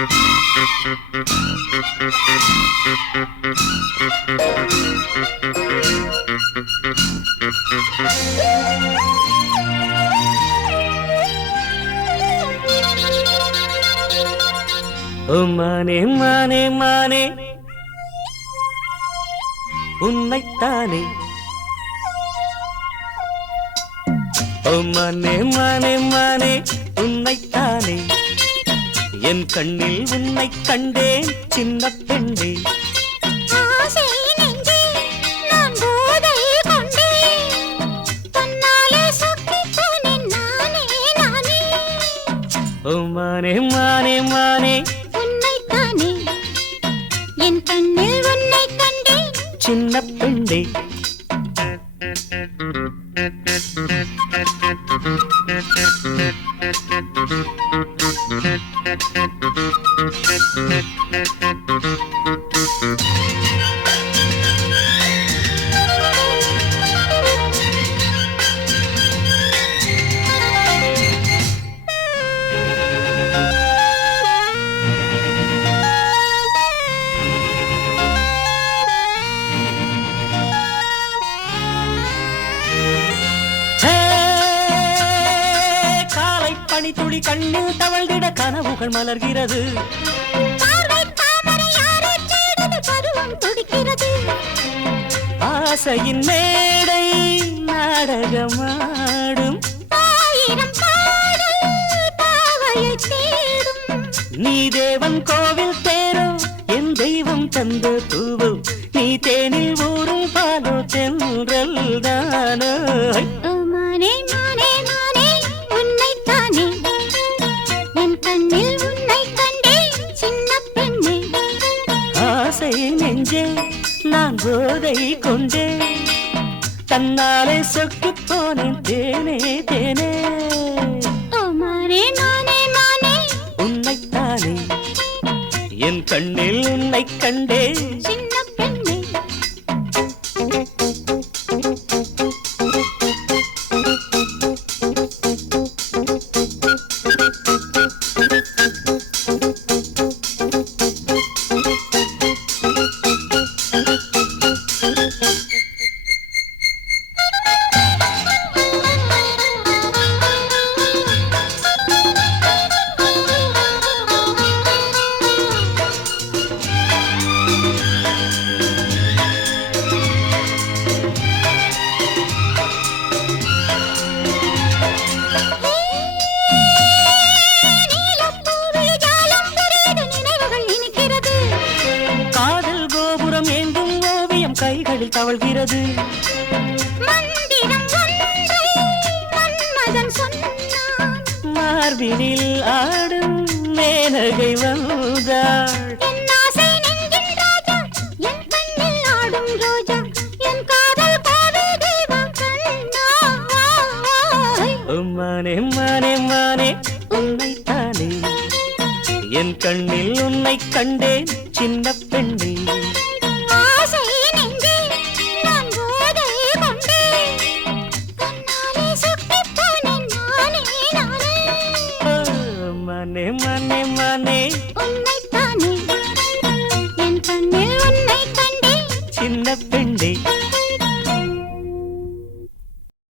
ஓ மானே மானே மானே உன்னைத்தானே. ஓ மானே மானே மானே உன்னைத்தானே, என் கண்ணில் உன்னை கண்டேன் சின்ன பெண்ணே. ஓ மானே மானே மானே உன்னைத்தானே, என் கண்ணில் உன்னை கண்டேன் சின்ன பெண்ணே. துளி கண்ணில் தவழ்ந்திட கனவுகள் மலர்கிறது. ஆசையின் மேடை நாடகமாடும், நீ தேவன் கோவில் தேரோ என் தெய்வம் தந்த பூவோ, நீ தேனில் ஊரும் பாலோ தென்றல் தானோ. நெஞ்சே நான் போதை கொண்டே தன்னாலே சொக்கி போனேன் தேனே தேனே. உன்னைத்தானே, என் கண்ணில் உன்னை கண்டே சின்ன பெண்ணே. கைகளில் தவழ்கிறது. மார்பினில் ஆடும் மேனகை வந்தாள். மானே மானே மானே உன்னைத்தானே, என் கண்ணில் உன்னை கண்டேன் சின்ன பெண்ணே.